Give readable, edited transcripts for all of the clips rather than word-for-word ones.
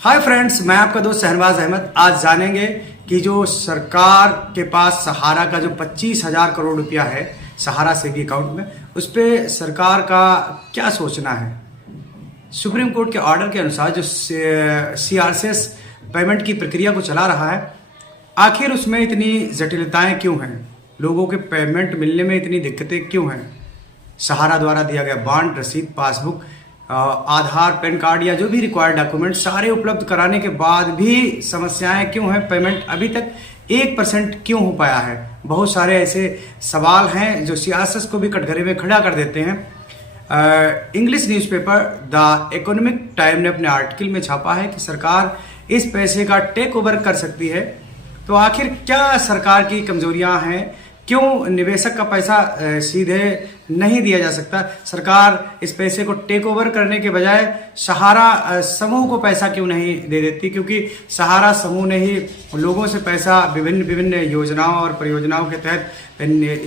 Hi friends, मैं आपका दोस्त शहनवाज अहमद। आज जानेंगे कि जो सरकार के पास सहारा का जो 25,000 करोड़ रुपया है सहारा सेवी अकाउंट में, उस पर सरकार का क्या सोचना है। सुप्रीम कोर्ट के ऑर्डर के अनुसार जो सीआरसीएस पेमेंट की प्रक्रिया को चला रहा है, आखिर उसमें इतनी जटिलताएं क्यों हैं, लोगों के पेमेंट मिलने में इतनी दिक्कतें क्यों हैं। सहारा द्वारा दिया गया बॉन्ड, रसीद, पासबुक, आधार, पैन कार्ड या जो भी रिक्वायर्ड डॉक्यूमेंट सारे उपलब्ध कराने के बाद भी समस्याएं क्यों हैं, पेमेंट अभी तक 1% क्यों हो पाया है। बहुत सारे ऐसे सवाल हैं जो सियासत को भी कटघरे में खड़ा कर देते हैं। English newspaper the economic time ने अपने आर्टिकल में छापा है कि सरकार इस पैसे का टेक ओवर कर सकती है। तो आखिर क्या सरकार की कमजोरियां हैं, क्यों निवेशक का पैसा सीधे नहीं दिया जा सकता। सरकार इस पैसे को टेक ओवर करने के बजाय सहारा समूह को पैसा क्यों नहीं दे देती, क्योंकि सहारा समूह ने ही लोगों से पैसा विभिन्न विभिन्न योजनाओं और परियोजनाओं के तहत,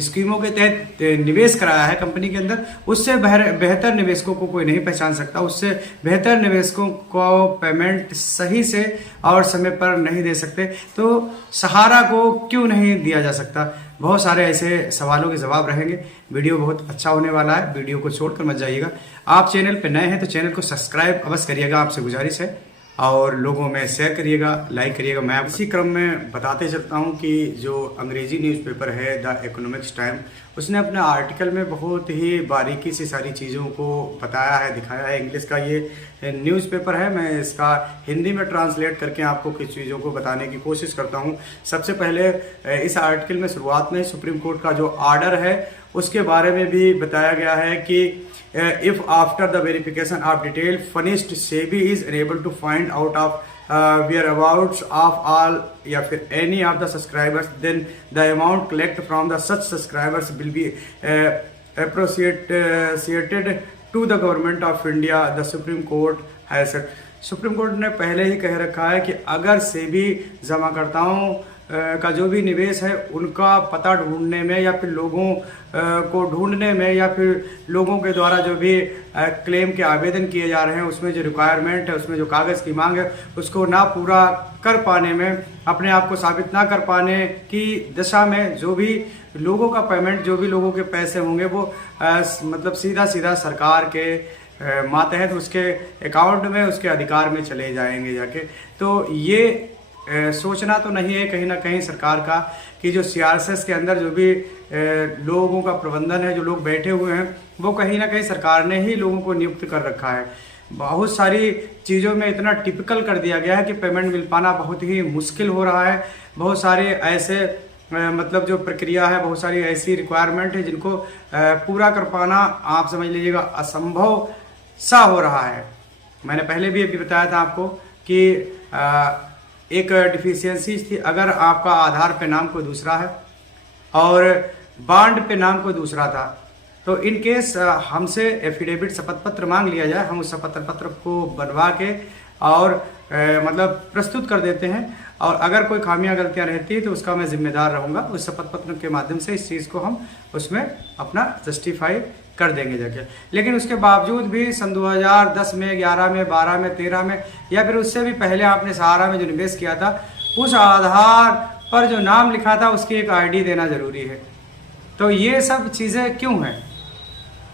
स्कीमों के तहत निवेश कराया है कंपनी के अंदर। उससे बेहतर निवेशकों को कोई नहीं पहचान सकता। उससे बेहतर निवेशकों को पेमेंट सही से और समय पर नहीं दे सकते, तो सहारा को क्यों नहीं दिया जा सकता। बहुत सारे ऐसे सवालों के जवाब रहेंगे। वीडियो बहुत अच्छा होने वाला है, वीडियो को छोड़कर मत जाइएगा। आप चैनल पर नए हैं तो चैनल को सब्सक्राइब अवश्य करिएगा, आपसे गुजारिश है, और लोगों में शेयर करिएगा, लाइक करिएगा। मैं इसी क्रम में बताते चलता हूं कि जो अंग्रेजी न्यूज़पेपर है द इकोनॉमिक्स टाइम, उसने अपने आर्टिकल में बहुत ही बारीकी से सारी चीज़ों को बताया है, दिखाया है। इंग्लिश का ये न्यूज़पेपर है, मैं इसका हिंदी में ट्रांसलेट करके आपको कुछ चीज़ों को बताने की कोशिश करता हूं। सबसे पहले इस आर्टिकल में शुरुआत में सुप्रीम कोर्ट का जो ऑर्डर है उसके बारे में भी बताया गया है कि if after the verification of detail furnished SEBI is unable to find out of whereabouts of all या फिर any of the subscribers, then the amount collected from the such subscribers will be appropriated to the government of India, the Supreme Court has said। Supreme court ने पहले ही कह रखा है कि अगर सेबी जमाकर्ताओं का जो भी निवेश है उनका पता ढूंढने में या फिर लोगों को ढूंढने में या फिर लोगों के द्वारा जो भी क्लेम के आवेदन किए जा रहे हैं उसमें जो रिक्वायरमेंट है, उसमें जो कागज़ की मांग है, उसको ना पूरा कर पाने में, अपने आप को साबित ना कर पाने की दशा में जो भी लोगों का पेमेंट, जो भी लोगों के पैसे होंगे वो मतलब सीधा सीधा सरकार के मातहत उसके अकाउंट में, उसके अधिकार में चले जाएंगे जाके। तो ये सोचना तो नहीं है कहीं ना कहीं सरकार का कि जो सीआरसीएस के अंदर जो भी लोगों का प्रबंधन है, जो लोग बैठे हुए हैं, वो कहीं ना कहीं सरकार ने ही लोगों को नियुक्त कर रखा है। बहुत सारी चीज़ों में इतना टिपिकल कर दिया गया है कि पेमेंट मिल पाना बहुत ही मुश्किल हो रहा है। बहुत सारे ऐसे मतलब जो प्रक्रिया है, बहुत सारी ऐसी रिक्वायरमेंट है जिनको पूरा कर पाना आप समझ लीजिएगा असंभव सा हो रहा है। मैंने पहले भी अभी बताया था आपको कि एक डिफिशियंसी थी। अगर आपका आधार पे नाम कोई दूसरा है और बॉन्ड पे नाम कोई दूसरा था, तो इन केस हमसे एफिडेविट शपथ पत्र मांग लिया जाए, हम उस शपथ पत्र को बनवा के और मतलब प्रस्तुत कर देते हैं, और अगर कोई खामियां गलतियां रहती है तो उसका मैं जिम्मेदार रहूंगा। उस शपथ पत्र के माध्यम से इस चीज़ को हम उसमें अपना जस्टिफाई कर देंगे जाके। लेकिन उसके बावजूद भी सन 2010 में, 11 में, 12 में, 13 में या फिर उससे भी पहले आपने सहारा में जो निवेश किया था, उस आधार पर जो नाम लिखा था उसकी एक आईडी देना जरूरी है। तो ये सब चीज़ें क्यों हैं।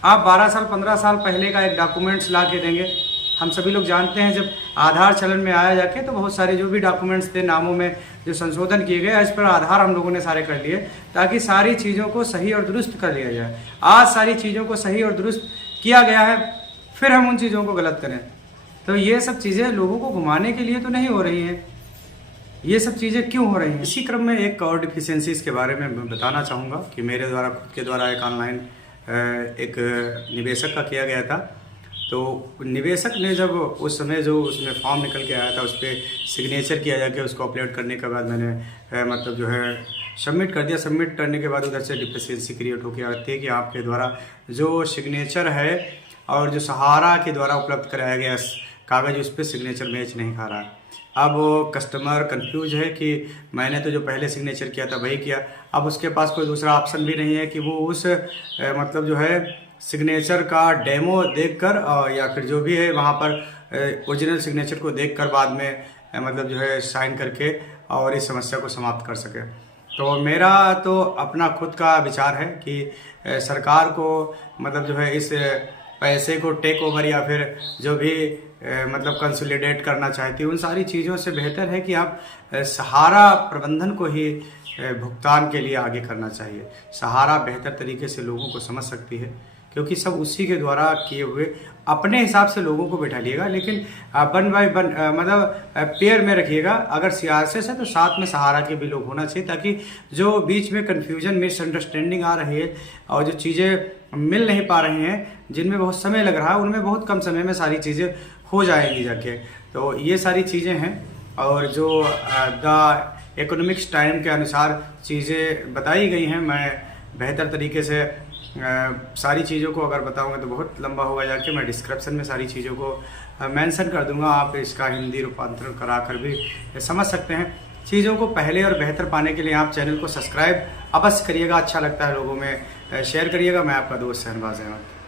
आप 12 साल 15 साल पहले का एक डॉक्यूमेंट्स ला के देंगे। हम सभी लोग जानते हैं जब आधार चलन में आया जाके तो बहुत सारे जो भी डॉक्यूमेंट्स थे, नामों में जो संशोधन किए गए, इस पर आधार हम लोगों ने सारे कर लिए ताकि सारी चीज़ों को सही और दुरुस्त कर लिया जाए। आज सारी चीज़ों को सही और दुरुस्त किया गया है, फिर हम उन चीज़ों को गलत करें, तो ये सब चीज़ें लोगों को घुमाने के लिए तो नहीं हो रही हैं। ये सब चीज़ें क्यों हो रही हैं। इसी क्रम में एक और डिफिशियंसीज के बारे में बताना चाहूँगा कि मेरे द्वारा, खुद के द्वारा एक ऑनलाइन एक निवेशक का किया गया था। तो निवेशक ने जब उस समय जो उसमें फॉर्म निकल के आया था उस पर सिग्नेचर किया जाके उसको अपलोड करने के बाद मैंने मतलब जो है सबमिट कर दिया। सबमिट करने के बाद उधर से डिफिशियंसी क्रिएट होकर आती है कि आपके द्वारा जो सिग्नेचर है और जो सहारा के द्वारा उपलब्ध कराया गया कागज़, उस पर सिग्नेचर मैच नहीं खा रहा है। अब कस्टमर कंफ्यूज है कि मैंने तो जो पहले सिग्नेचर किया था वही किया, अब उसके पास कोई दूसरा ऑप्शन भी नहीं है कि वो उस मतलब जो है सिग्नेचर का डेमो देखकर या फिर जो भी है वहाँ पर ओरिजिनल सिग्नेचर को देखकर बाद में मतलब जो है साइन करके और इस समस्या को समाप्त कर सके। तो मेरा तो अपना खुद का विचार है कि सरकार को मतलब जो है इस पैसे को टेक ओवर या फिर जो भी मतलब कंसोलिडेट करना चाहती है, उन सारी चीज़ों से बेहतर है कि आप सहारा प्रबंधन को ही भुगतान के लिए आगे करना चाहिए। सहारा बेहतर तरीके से लोगों को समझ सकती है, क्योंकि सब उसी के द्वारा किए हुए अपने हिसाब से लोगों को बैठा लिएगा, लेकिन वन बाय वन मतलब पेयर में रखिएगा। अगर सीआरएसएस है तो साथ में सहारा के भी लोग होना चाहिए, ताकि जो बीच में कन्फ्यूजन मिसअंडरस्टैंडिंग आ रही है और जो चीज़ें मिल नहीं पा रही हैं, जिनमें बहुत समय लग रहा है, उनमें बहुत कम समय में सारी चीज़ें हो जाएंगी जाके। तो ये सारी चीज़ें हैं, और जो द इकोनॉमिक्स टाइम के अनुसार चीज़ें बताई गई हैं, मैं बेहतर तरीके से सारी चीज़ों को अगर बताऊंगा तो बहुत लंबा होगा जाके। मैं डिस्क्रिप्शन में सारी चीज़ों को मेंशन कर दूंगा, आप इसका हिंदी रूपांतरण करा कर भी समझ सकते हैं। चीज़ों को पहले और बेहतर पाने के लिए आप चैनल को सब्सक्राइब अवश्य करिएगा, अच्छा लगता है लोगों में शेयर करिएगा। मैं आपका दोस्त शहनवाज अहमद।